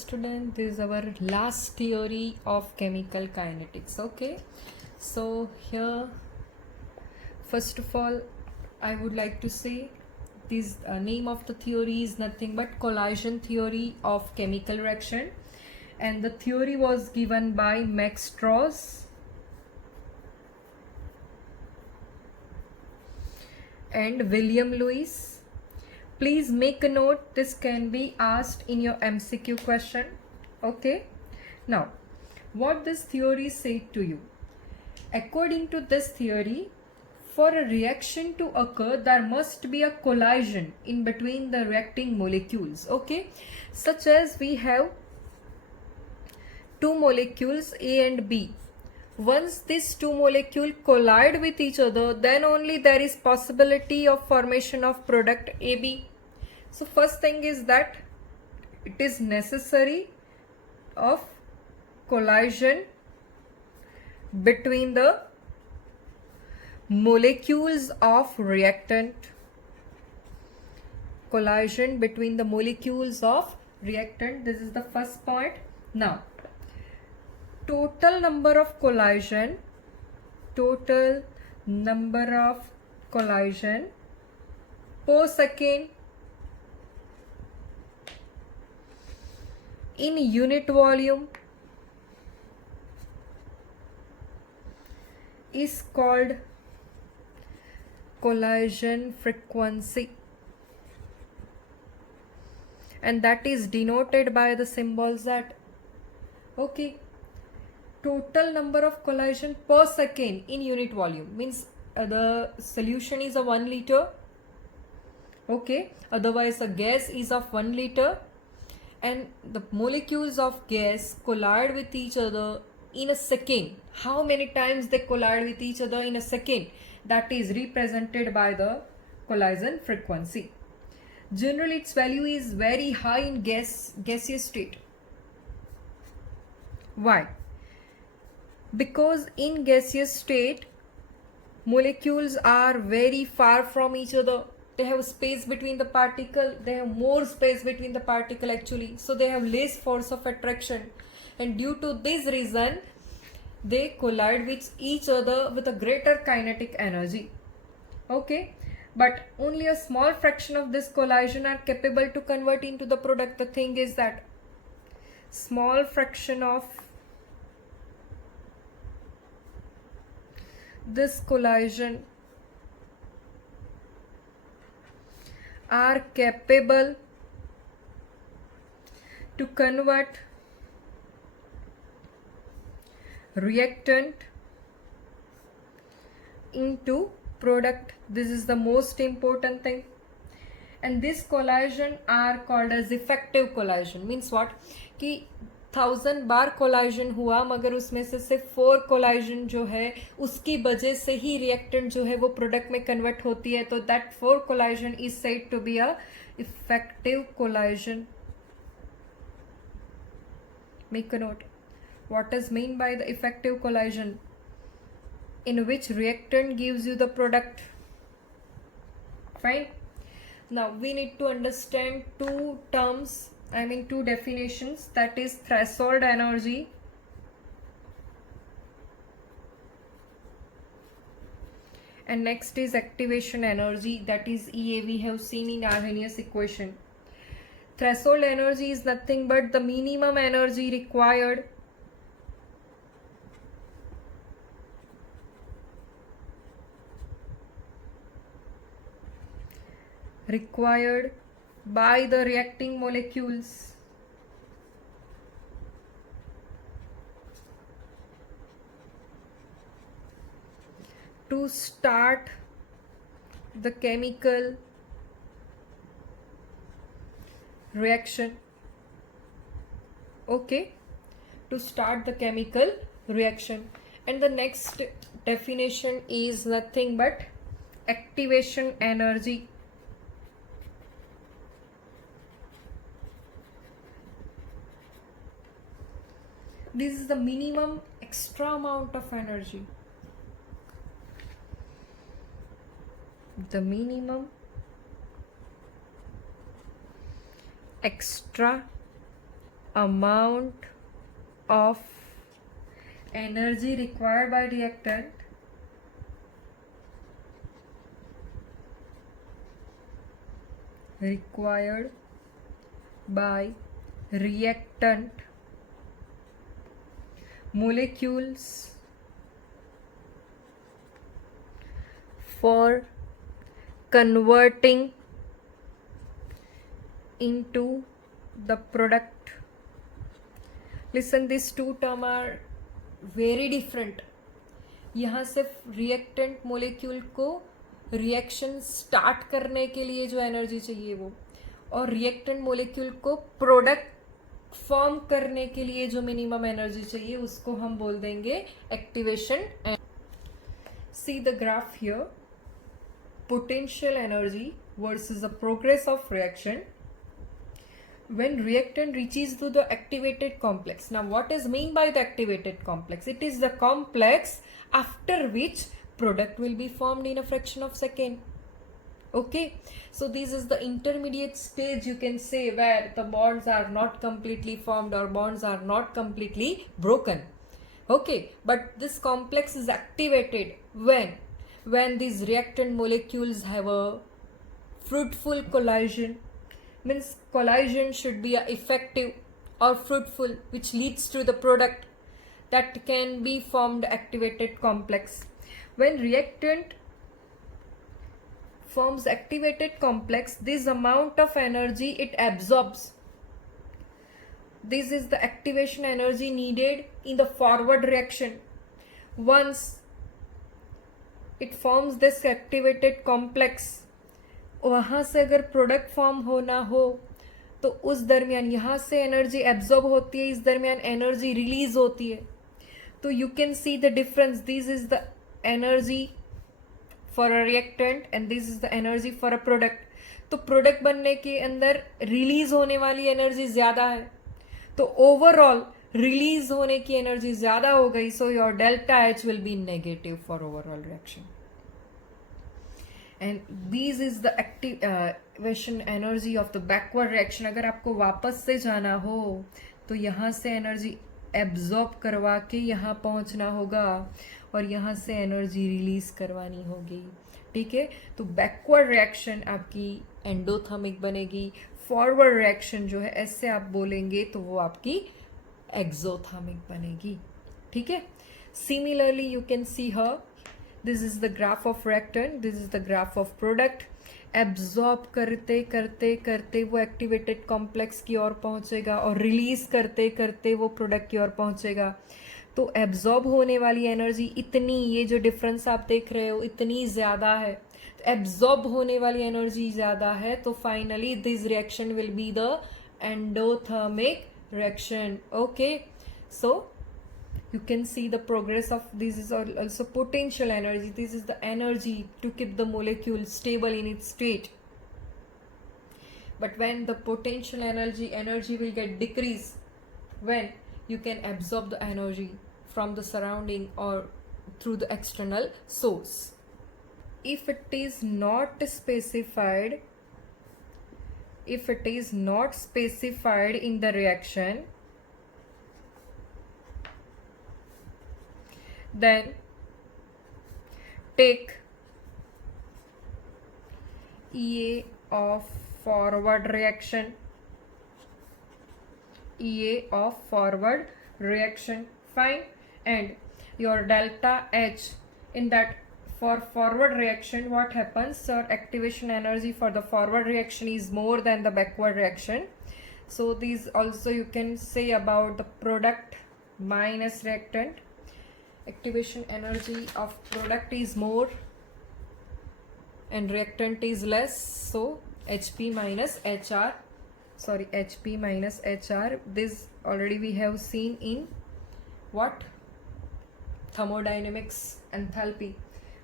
student, this is our last theory of chemical kinetics. Okay, so here first of all I would like to say this name of the theory is nothing but collision theory of chemical reaction, and the theory was given by Max Strauss and William Lewis. Please make a note, this can be asked in your MCQ question. Okay, now what this theory said to you: according to this theory, for a reaction to occur there must be a collision in between the reacting molecules. Okay, such as we have two molecules A and B. Once these two molecules collide with each other, then only there is possibility of formation of product AB. So first thing is that it is necessary of collision between the molecules of reactant. Collision between the molecules of reactant, this is the first point. Now total number of collision per second in unit volume is called collision frequency, and that is denoted by the symbol Z. Okay, total number of collision per second in unit volume means the solution is a 1 liter. Okay, otherwise a gas is of 1 liter, and the molecules of gas collide with each other in a second. How many times they collide with each other in a second? That is represented by the collision frequency. Generally its value is very high in gaseous state. Why? Because in gaseous state molecules are very far from each other. They have space between the particle, they have more space between the particle actually, so they have less force of attraction, and due to this reason they collide with each other with a greater kinetic energy. Okay, but only a small fraction of this collision are capable to convert into the product. The thing is that small fraction of this collision are capable to convert reactant into product. This is the most important thing, and this collision are called as effective collision. Means what कि 1000 बार collision हुआ मगर उसमें से सिर्फ 4 collision जो है उसकी वजह से ही रिएक्टेंट जो है वो प्रोडक्ट में कन्वर्ट होती है, तो that 4 collision is said to be a effective collision. Make a note. What is mean by the effective collision? In which reactant gives you the product. Fine. Now we need to understand two terms, two definitions, that is threshold energy and next is activation energy, that is EA. We have seen in Arrhenius equation. Threshold energy is nothing but the minimum energy required by the reacting molecules to start the chemical reaction. Okay, to start the chemical reaction. And the next definition is nothing but activation energy. This is the minimum extra amount of energy. The minimum extra amount of energy required by reactant molecules for converting into the product. Listen, these two terms are very different. यहाँ सिर्फ reactant molecule को reaction start करने के लिए जो energy चाहिए वो, और रिएक्टेंट मोलिक्यूल को प्रोडक्ट फॉर्म करने के लिए जो मिनिमम एनर्जी चाहिए उसको हम बोल देंगे activation. See the graph here, potential energy versus the progress of reaction when reactant reaches to the activated complex. Now what is mean by the activated complex? It is the complex after which product will be formed in a fraction of second. Okay, so this is the intermediate stage, you can say, where the bonds are not completely formed or bonds are not completely broken. Okay, but this complex is activated when these reactant molecules have a fruitful collision. Means collision should be effective or fruitful, which leads to the product that can be formed activated complex. When reactant forms activated complex, this amount of energy it absorbs. This is the activation energy needed in the forward reaction. Once it forms this activated complex, वहाँ से अगर product form होना हो तो उस दरमियान यहाँ से एनर्जी एब्जॉर्ब होती है, इस दरमियान एनर्जी रिलीज होती है. तो you can see the difference. This is the energy for a reactant and this is the energy for a product. तो प्रोडक्ट बनने के अंदर रिलीज होने वाली एनर्जी ज़्यादा है, तो ओवरऑल रिलीज होने की एनर्जी ज़्यादा हो गई. So your delta H will be negative for overall reaction. And this is the activation energy of the backward reaction. अगर आपको वापस से जाना हो तो यहाँ से एनर्जी एब्जॉर्ब करवा के यहाँ पहुँचना होगा और यहाँ से एनर्जी रिलीज करवानी होगी. ठीक है, तो बैकवर्ड रिएक्शन आपकी एंडोथर्मिक बनेगी. फॉरवर्ड रिएक्शन जो है ऐसे आप बोलेंगे तो वो आपकी एक्सोथर्मिक बनेगी. ठीक है, similarly you can see her. This is the graph of reactant, this is the graph of product. Absorb करते करते करते वो एक्टिवेटेड कॉम्प्लेक्स की ओर पहुंचेगा और रिलीज करते करते वो प्रोडक्ट की ओर पहुंचेगा. तो एब्जॉर्ब होने वाली एनर्जी इतनी, ये जो डिफरेंस आप देख रहे हो इतनी ज़्यादा है, एब्जॉर्ब होने वाली एनर्जी ज़्यादा है. तो finally this reaction will be the endothermic reaction. Okay, so you can see the progress of this is also potential energy. This is the energy to keep the molecule stable in its state. But when the potential energy will get decreased when you can absorb the energy from the surrounding or through the external source. If it is not specified in the reaction, then take EA of forward reaction. Fine. And your delta H in that for forward reaction, what happens? Sir, activation energy for the forward reaction is more than the backward reaction. So these also you can say about the product minus reactant. Activation energy of product is more and reactant is less, so HP minus HR. This already we have seen in what? Thermodynamics, enthalpy.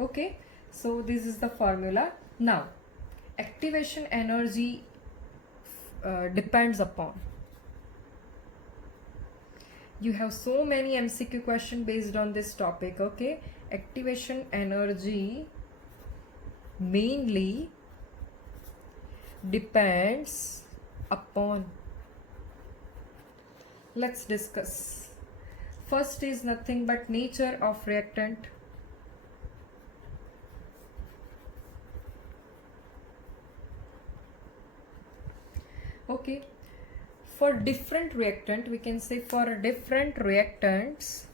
Okay, so this is the formula. Now activation energy depends upon, you have so many MCQ question based on this topic. Okay, activation energy mainly depends upon let's discuss. First is nothing but nature of reactant. Okay, for different reactant, we can say for different reactants,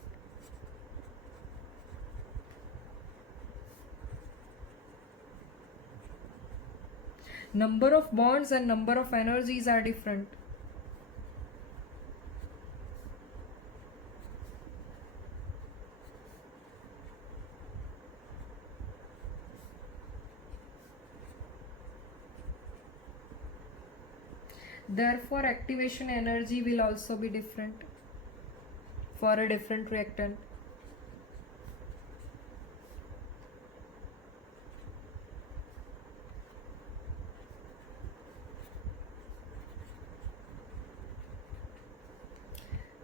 number of bonds and number of energies are different. Therefore, activation energy will also be different for a different reactant.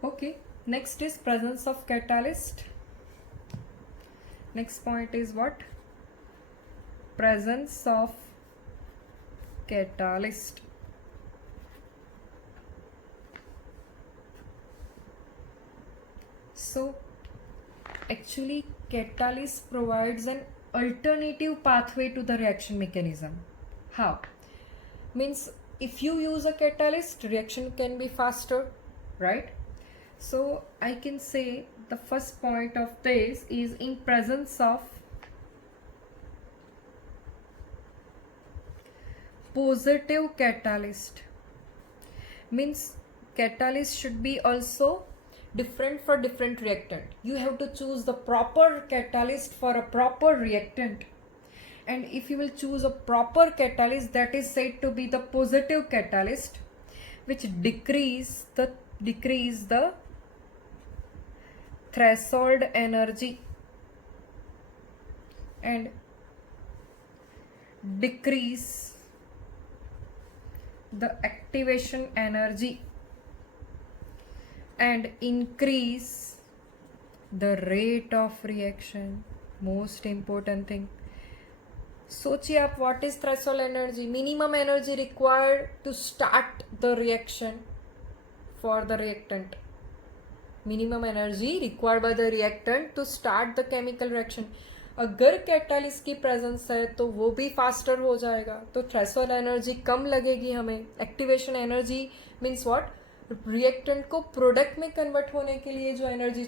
Okay, next is presence of catalyst. Next point is what? Presence of catalyst. So actually catalyst provides an alternative pathway to the reaction mechanism. How? Means if you use a catalyst, reaction can be faster, right? So I can say the first point of this is in presence of positive catalyst. Means catalyst should be also different for different reactant. You have to choose the proper catalyst for a proper reactant. And if you will choose a proper catalyst, that is said to be the positive catalyst, which decrease the threshold energy and decrease the activation energy and increase the rate of reaction. Most important thing. सोचिए आप, what is threshold energy? Minimum energy required to start the reaction for the reactant. Minimum energy required by the reactant to start the chemical reaction. अगर catalyst की presence है तो वो भी faster हो जाएगा, तो थ्रेशोल्ड एनर्जी कम लगेगी हमें. Activation energy means what? Reactant को प्रोडक्ट में कन्वर्ट होने के लिए जो एनर्जी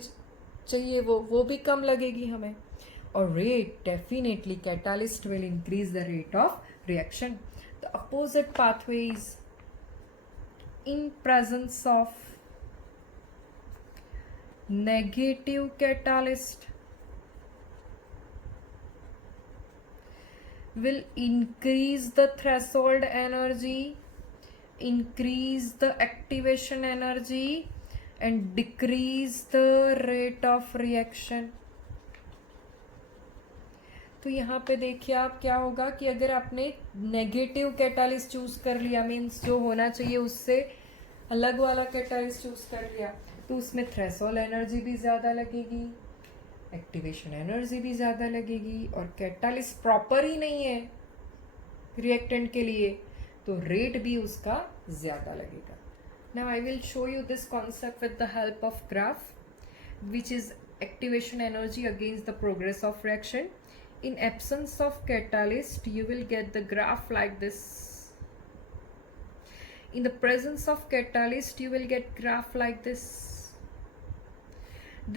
चाहिए वो भी कम लगेगी हमें. और rate, definitely catalyst will increase the rate of reaction. The opposite pathway is in presence of negative catalyst will increase the threshold energy, increase the activation energy and decrease the rate of reaction. तो यहाँ पे देखिए आप, क्या होगा कि अगर आपने नेगेटिव कैटालिस्ट चूज कर लिया, मीन्स जो होना चाहिए उससे अलग वाला कैटालिस्ट चूज कर लिया, तो उसमें थ्रेशोल्ड एनर्जी भी ज़्यादा लगेगी, एक्टिवेशन एनर्जी भी ज़्यादा लगेगी और कैटालिस्ट प्रॉपर ही नहीं है रिएक्टेंट के लिए, तो रेट भी उसका ज़्यादा लगेगा. Now I will show you this concept with the help of graph which is activation energy against the progress of reaction. In absence of catalyst, you will get the graph like this. In the presence of catalyst, you will get graph like this.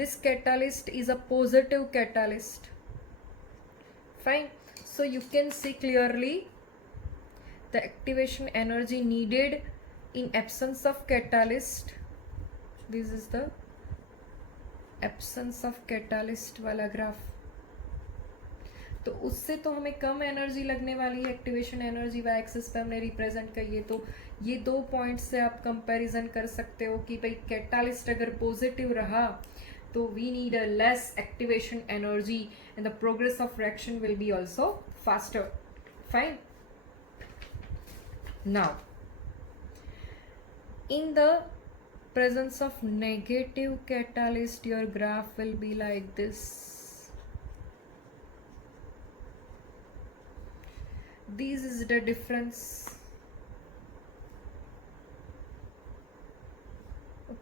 This catalyst is a positive catalyst. Fine. So you can see clearly the activation energy needed in absence of catalyst. This is the absence of catalyst वाला graph. तो उससे तो हमें कम energy लगने वाली है. Activation energy Y axis पे हमने रिप्रेजेंट करिए, तो ये दो पॉइंट से आप कंपैरिजन कर सकते हो कि भाई कैटालिस्ट अगर पॉजिटिव रहा तो we need a less activation energy and the progress of reaction will be also faster. Fine. Now in the presence of negative catalyst, your graph will be like this. This is the difference.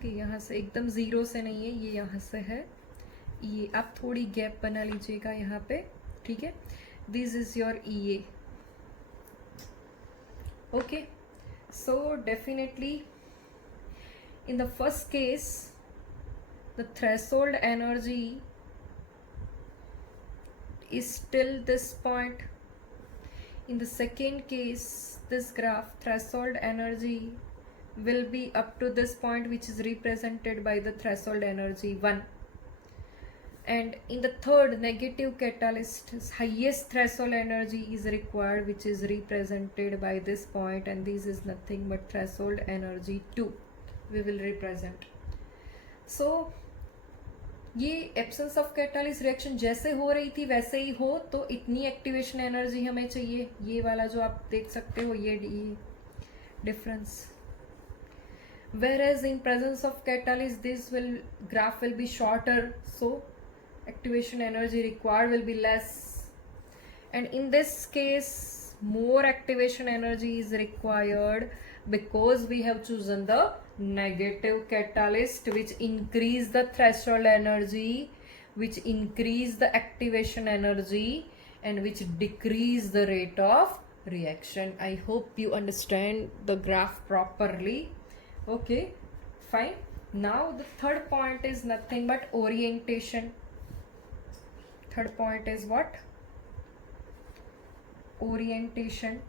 Okay, यहाँ से एकदम zero से नहीं है, ये यहाँ से है, ये आप थोड़ी गैप बना लीजिएगा यहाँ पे, ठीक है. This is your EA. Okay, so definitely in the first case the threshold energy is till this point. In the second case, this graph threshold energy will be up to this point, which is represented by the threshold energy 1. And in the third negative catalyst, highest threshold energy is required, which is represented by this point, and this is nothing but threshold energy 2 we will represent. So ये absence of catalyst reaction जैसे हो रही थी वैसे ही हो, तो इतनी activation energy हमें चाहिए. ये वाला जो आप देख सकते हो, ये difference. whereas in presence of catalyst this will graph will be shorter, so activation energy required will be less, and in this case more activation energy is required because we have chosen the negative catalyst, which increase the threshold energy, which increase the activation energy, and which decrease the rate of reaction. I hope you understand the graph properly. Okay, fine. Now the third point is nothing but orientation. Third point is what? Orientation.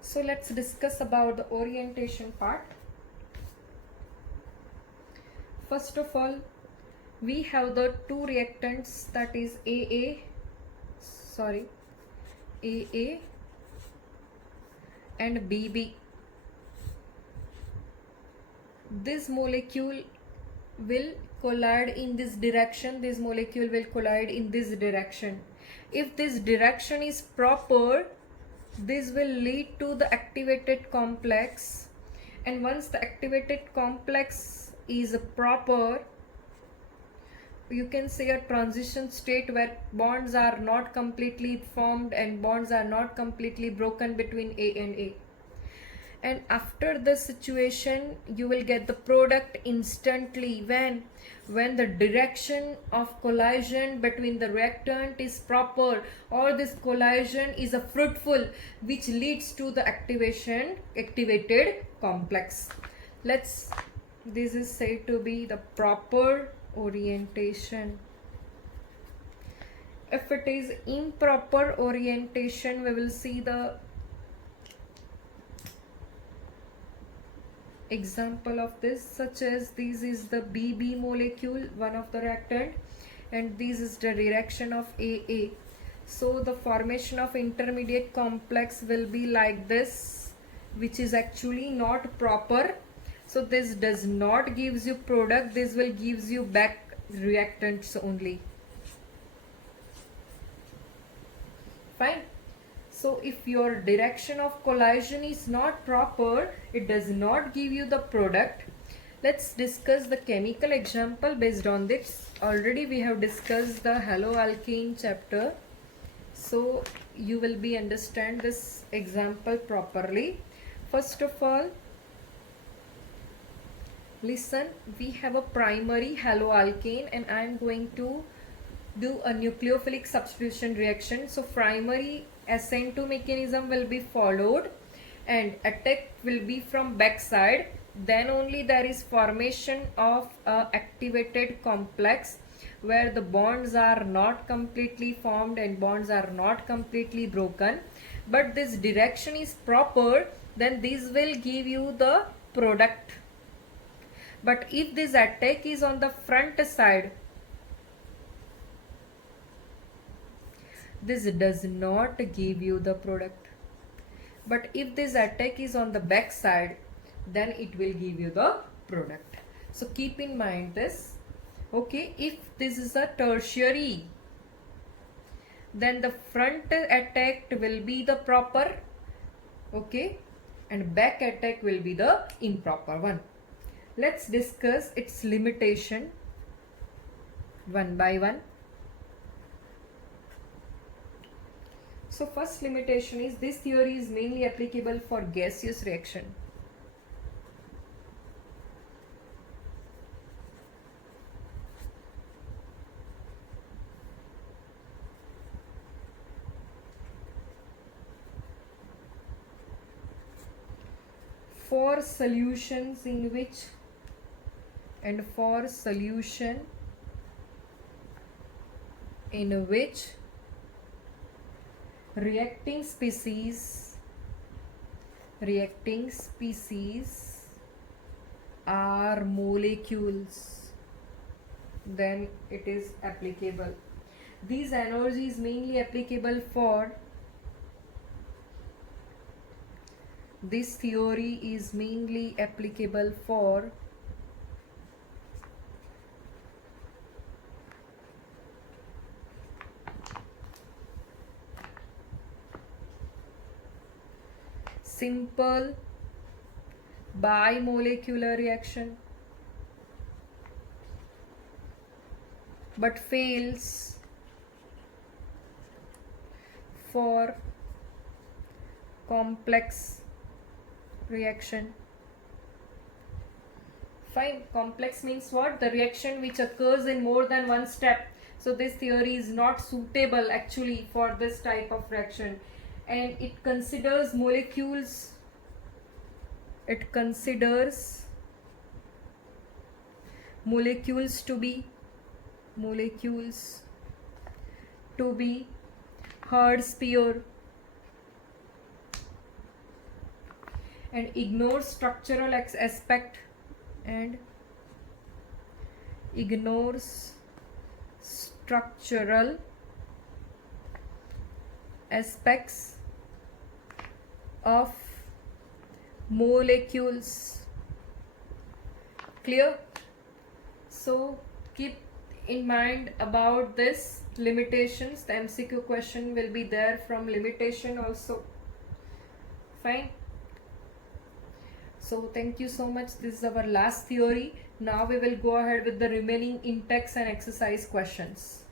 So let's discuss about the orientation part. First of all, we have the two reactants, that is AA and BB. This molecule will collide in this direction, this molecule will collide in this direction. If this direction is proper, this will lead to the activated complex, and once the activated complex is proper, you can say a transition state where bonds are not completely formed and bonds are not completely broken between A and A. And after this situation, you will get the product instantly when the direction of collision between the reactant is proper, or this collision is a fruitful, which leads to the activated complex. This is said to be the proper orientation. If it is improper orientation, we will see the example of this, such as this is the BB molecule, one of the reactant, and this is the reaction of AA. So the formation of intermediate complex will be like this, which is actually not proper. So this does not gives you product, this will gives you back reactants only. Fine. So if your direction of collision is not proper, it does not give you the product. Let's discuss the chemical example based on this. Already we have discussed the haloalkane chapter, so you will be understand this example properly. First of all, listen, we have a primary haloalkane and I am going to do a nucleophilic substitution reaction. So primary SN2 mechanism will be followed and attack will be from back side. Then only there is formation of a activated complex where the bonds are not completely formed and bonds are not completely broken, but this direction is proper, then this will give you the product. But if this attack is on the front side, this does not give you the product. But if this attack is on the back side, then it will give you the product. So keep in mind this. Okay, if this is a tertiary, then the front attack will be the proper, okay, and back attack will be the improper one. Let's discuss its limitation one by one. So first limitation is this theory is mainly applicable for gaseous reaction. for solutions in which, and for solution in which reacting species are molecules, then it is applicable. These analogy is mainly applicable for, this theory is mainly applicable for simple bimolecular reaction, but fails for complex reaction. Fine. Complex means what? The reaction which occurs in more than one step. So this theory is not suitable actually for this type of reaction, and it considers molecules, to be Hertz pure, and ignores structural aspect, and ignores structural aspects of molecules. Clear? So keep in mind about this limitations. The MCQ question will be there from limitation also. Fine. So thank you so much. This is our last theory. Now we will go ahead with the remaining in-text and exercise questions.